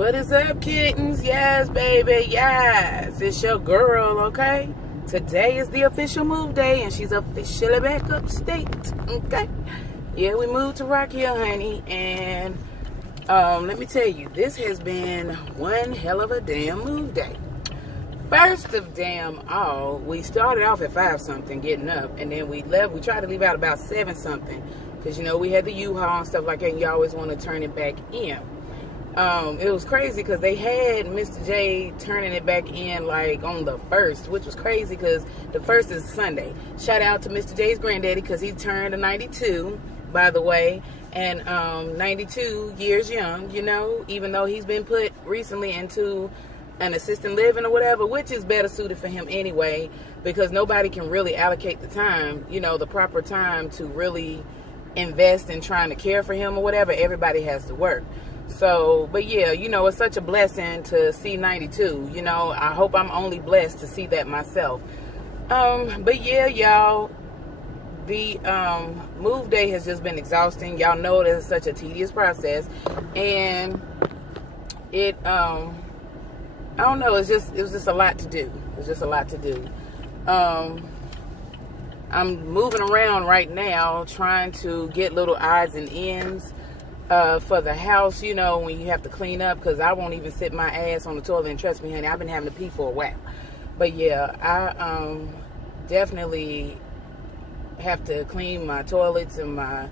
What is up, kittens? Yes, baby, yes. It's your girl, okay? Today is the official move day, and she's officially back upstate, okay? Yeah, we moved to Rock Hill, honey, and let me tell you, this has been one hell of a damn move day. First of damn all, we started off at 5-something getting up, and then we left. We tried to leave out about 7-something, because, you know, we had the U-Haul and stuff like that, and you always want to turn it back in. It was crazy because they had Mr. J turning it back in like on the 1st, which was crazy because the 1st is Sunday. Shout out to Mr. J's granddaddy because he turned a 92, by the way, and 92 years young, you know, even though he's been put recently into an assisted living or whatever, which is better suited for him anyway, because nobody can really allocate the time, you know, the proper time to really invest in trying to care for him or whatever. Everybody has to work. So, but yeah, you know, it's such a blessing to see 92. You know, I hope I'm only blessed to see that myself. But yeah, y'all, the move day has just been exhausting. Y'all know that it's such a tedious process, and it I don't know, it was just a lot to do. It's just a lot to do. I'm moving around right now trying to get little odds and ends for the house, you know, when you have to clean up, because I won't even sit my ass on the toilet, and trust me, honey, I've been having to pee for a while. But yeah, I definitely have to clean my toilets and my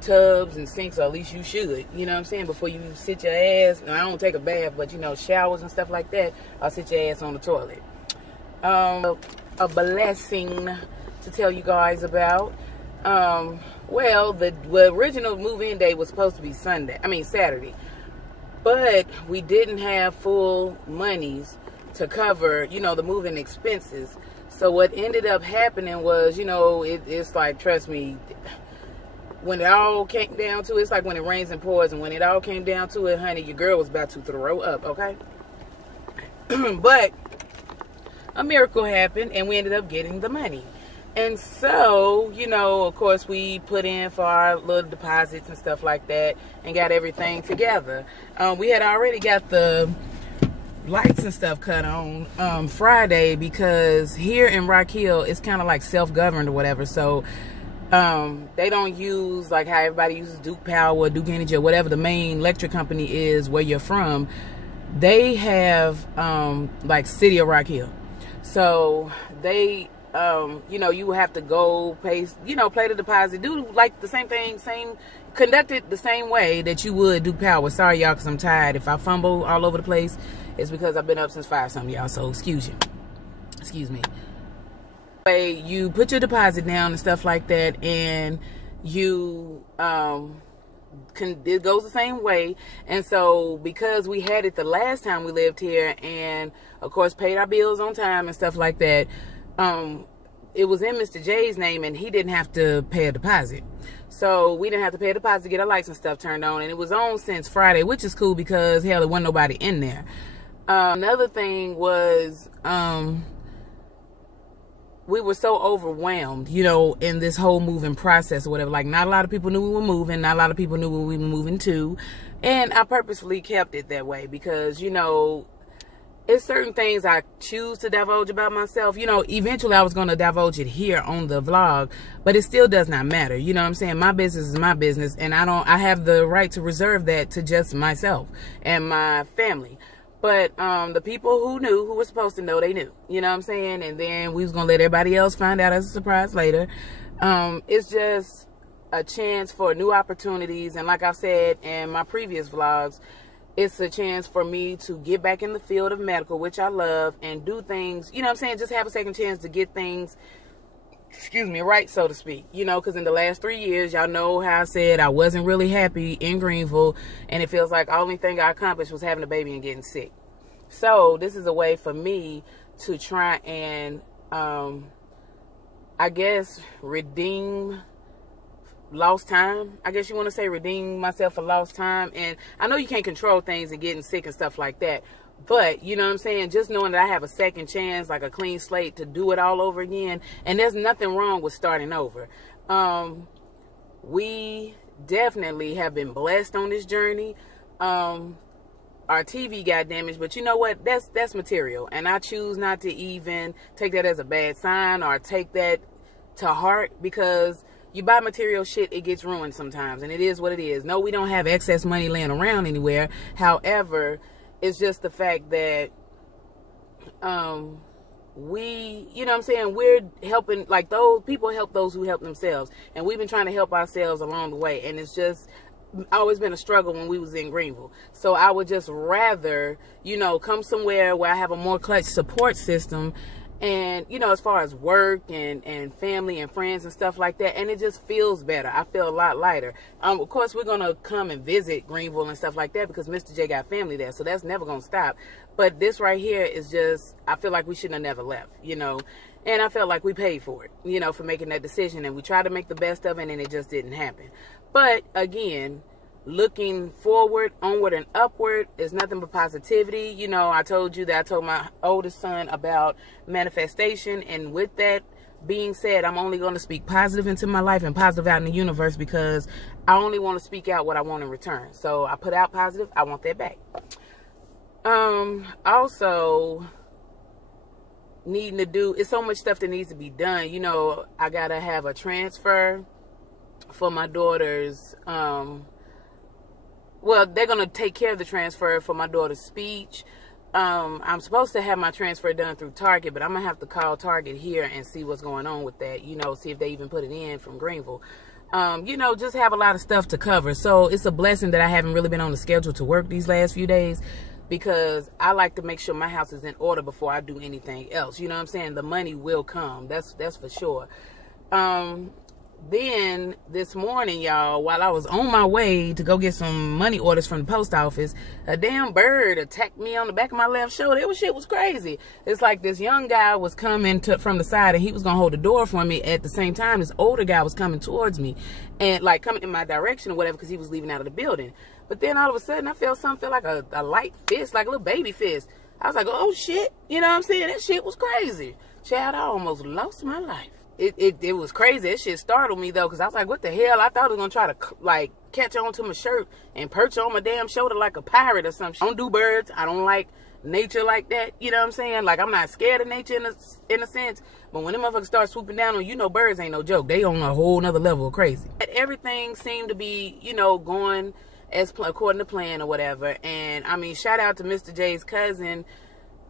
tubs and sinks, or at least you should, you know what I'm saying, before you sit your ass. Now, I don't take a bath, but you know, showers and stuff like that, I'll sit your ass on the toilet. A blessing to tell you guys about. Well, the original move-in day was supposed to be Saturday, but we didn't have full monies to cover, you know, the moving expenses. So what ended up happening was, you know, it's like, trust me, when it all came down to it, it's like when it rains and pours, and when it all came down to it, honey, your girl was about to throw up, okay? But a miracle happened, and we ended up getting the money. And so, you know, of course, we put in for our little deposits and stuff like that and got everything together. We had already got the lights and stuff cut on Friday, because here in Rock Hill, it's kind of like self-governed or whatever. So they don't use like how everybody uses Duke Power, Duke Energy, or whatever the main electric company is where you're from. They have like City of Rock Hill. So they... you know, you have to go pay, you know, pay the deposit, do like the same thing, conduct it the same way that you would do power. Sorry, y'all, because I'm tired. If I fumble all over the place, it's because I've been up since 5-something, y'all, so excuse me. You put your deposit down and stuff like that, and you, it goes the same way. And so because we had it the last time we lived here, and of course paid our bills on time and stuff like that, it was in Mr. J's name, and he didn't have to pay a deposit. So we didn't have to pay a deposit to get our lights and stuff turned on, and it was on since Friday, which is cool because hell, there wasn't nobody in there. Another thing was, we were so overwhelmed, you know, in this whole moving process or whatever. Like, not a lot of people knew we were moving, not a lot of people knew where we were moving to, and I purposefully kept it that way because, you know, it's certain things I choose to divulge about myself. You know, eventually I was going to divulge it here on the vlog, but it still does not matter. You know what I'm saying? My business is my business, and I have the right to reserve that to just myself and my family. But the people who knew, who were supposed to know, they knew. You know what I'm saying? And then we was going to let everybody else find out as a surprise later. It's just a chance for new opportunities. And like I said in my previous vlogs, it's a chance for me to get back in the field of medical, which I love, and do things, you know what I'm saying, just have a second chance to get things, excuse me, right, so to speak. You know, because in the last 3 years, y'all know how I said I wasn't really happy in Greenville, and it feels like the only thing I accomplished was having a baby and getting sick. So this is a way for me to try and, I guess, redeem lost time. I guess you want to say redeem myself for lost time. And I know you can't control things and getting sick and stuff like that, but you know what I'm saying, just knowing that I have a second chance, like a clean slate, to do it all over again. And there's nothing wrong with starting over. We definitely have been blessed on this journey. our TV got damaged, but you know what? That's material, and I choose not to even take that as a bad sign or take that to heart, because you buy material shit, it gets ruined sometimes, and it is what it is. No, we don't have excess money laying around anywhere. However, it's just the fact that we, you know what I'm saying, we're helping, like, those people help those who help themselves, and we've been trying to help ourselves along the way, and it's just always been a struggle when we was in Greenville. So I would just rather, you know, come somewhere where I have a more clutch support system, and, you know, as far as work and family and friends and stuff like that, and it just feels better. I feel a lot lighter. Of course, we're going to come and visit Greenville and stuff like that because Mr. J got family there, so that's never going to stop. But this right here is just, I feel like we shouldn't have never left, you know, and I felt like we paid for it, you know, for making that decision, and we tried to make the best of it, and it just didn't happen. But again, looking forward, onward and upward is nothing but positivity. You know, I told you that I told my oldest son about manifestation, and with that being said, I'm only going to speak positive into my life and positive out in the universe, because I only want to speak out what I want in return. So I put out positive, I want that back. Also needing to do, it's so much stuff that needs to be done. You know, I gotta have a transfer for my daughter's well, they're going to take care of the transfer for my daughter's speech. I'm supposed to have my transfer done through Target, but I'm going to have to call Target here and see what's going on with that. You know, see if they even put it in from Greenville. You know, just have a lot of stuff to cover. So it's a blessing that I haven't really been on the schedule to work these last few days, because I like to make sure my house is in order before I do anything else. You know what I'm saying? The money will come. That's for sure. Then this morning, y'all, while I was on my way to go get some money orders from the post office, a damn bird attacked me on the back of my left shoulder. Shit was crazy. It's like this young guy was coming from the side, and he was gonna hold the door for me. At the same time, this older guy was coming towards me, and like coming in my direction or whatever, because he was leaving out of the building. But then all of a sudden, I felt something feel like a light fist, like a little baby fist. I was like, oh shit, you know what I'm saying? That shit was crazy. Child, I almost lost my life. It was crazy. That shit startled me, though, because I was like, what the hell? I thought it was going to try to, like, catch on to my shirt and perch on my damn shoulder like a pirate or something. I don't do birds. I don't like nature like that. You know what I'm saying? Like, I'm not scared of nature in a sense. But when them motherfuckers start swooping down on you, know birds ain't no joke. They on a whole nother level of crazy. Everything seemed to be, you know, going as according to plan or whatever. And, I mean, shout out to Mr. J's cousin,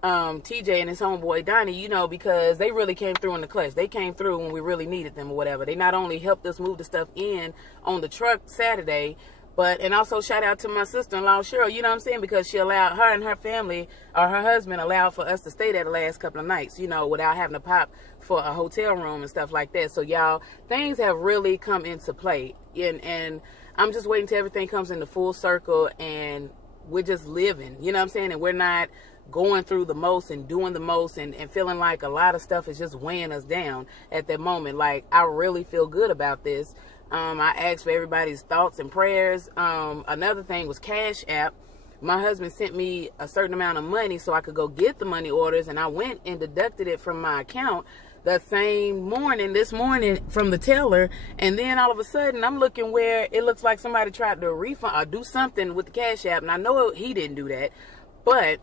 TJ, and his homeboy Donnie, you know, because they really came through in the clutch. They came through when we really needed them or whatever. They not only helped us move the stuff in on the truck Saturday, but, and also shout out to my sister-in-law Cheryl, you know what I'm saying, because she allowed, her and her family, or her husband allowed for us to stay there the last couple of nights, you know, without having to pop for a hotel room and stuff like that. So y'all, things have really come into play, and I'm just waiting till everything comes into full circle, and we're just living, you know what I'm saying, and we're not going through the most and doing the most and feeling like a lot of stuff is just weighing us down at that moment. Like, I really feel good about this. I asked for everybody's thoughts and prayers. Another thing was Cash App. My husband sent me a certain amount of money so I could go get the money orders, and I went and deducted it from my account the same morning, this morning, from the teller. And then all of a sudden, I'm looking where it looks like somebody tried to refund or do something with the Cash App, and I know he didn't do that, but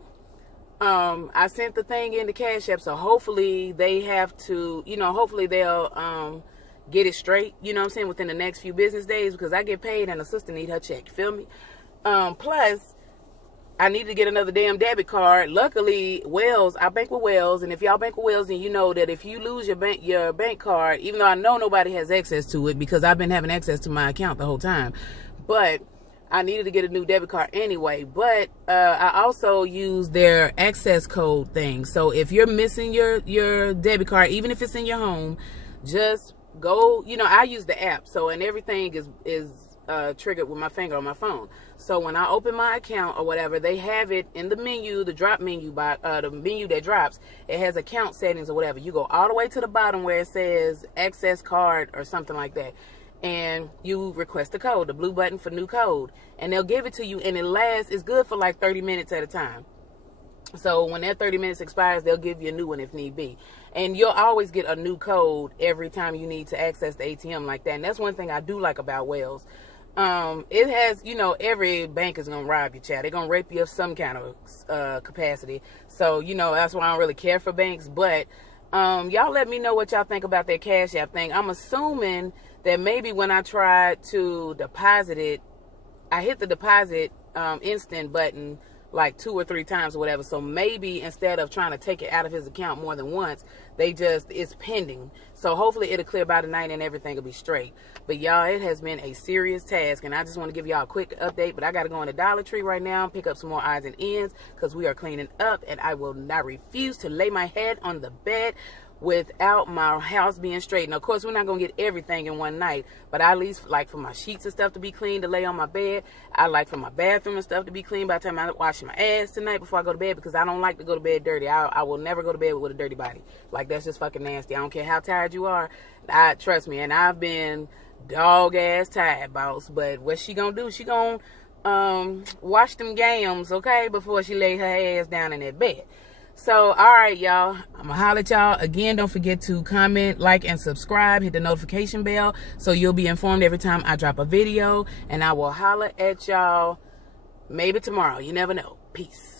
I sent the thing in the Cash App, so hopefully they have to, you know, hopefully they'll get it straight, you know what I'm saying, within the next few business days, because I get paid and the sister need her check, you feel me? Plus, I need to get another damn debit card. Luckily, Wells, I bank with Wells, and if y'all bank with Wells, then you know that if you lose your bank card, even though I know nobody has access to it because I've been having access to my account the whole time, but I needed to get a new debit card anyway. But I also use their access code thing. So if you're missing your debit card, even if it's in your home, just go, you know, I use the app. So, and everything is triggered with my finger on my phone. So when I open my account or whatever, they have it in the menu, the drop menu, the menu that drops. It has account settings or whatever. You go all the way to the bottom where it says access card or something like that, and you request a code, the blue button for new code, and they'll give it to you, and it's good for like 30 minutes at a time. So when that 30 minutes expires, they'll give you a new one if need be. And you'll always get a new code every time you need to access the ATM like that. And that's one thing I do like about Wells. it has, you know, every bank is gonna rob you, child. They're gonna rape you of some kind of capacity. So, you know, that's why I don't really care for banks. But y'all let me know what y'all think about that Cash App thing. I'm assuming that maybe when I tried to deposit it, I hit the deposit instant button like 2 or 3 times or whatever. So maybe instead of trying to take it out of his account more than once, it's pending. So hopefully it'll clear by tonight and everything will be straight. But y'all, it has been a serious task, and I just want to give y'all a quick update. But I got to go in the Dollar Tree right now and pick up some more odds and ends because we are cleaning up, and I will not refuse to lay my head on the bed without my house being straight. Now, of course, we're not going to get everything in one night, but I at least like for my sheets and stuff to be clean to lay on my bed. I like for my bathroom and stuff to be clean by the time I wash my ass tonight before I go to bed, because I don't like to go to bed dirty. I will never go to bed with a dirty body. Like, that's just fucking nasty. I don't care how tired you are. Trust me, and I've been dog-ass tired, boss. But what she gonna do? She gonna wash them gams, okay, before she lay her ass down in that bed. So, all right, y'all. I'm going to holler at y'all. Again, don't forget to comment, like, and subscribe. Hit the notification bell so you'll be informed every time I drop a video. And I will holler at y'all maybe tomorrow. You never know. Peace.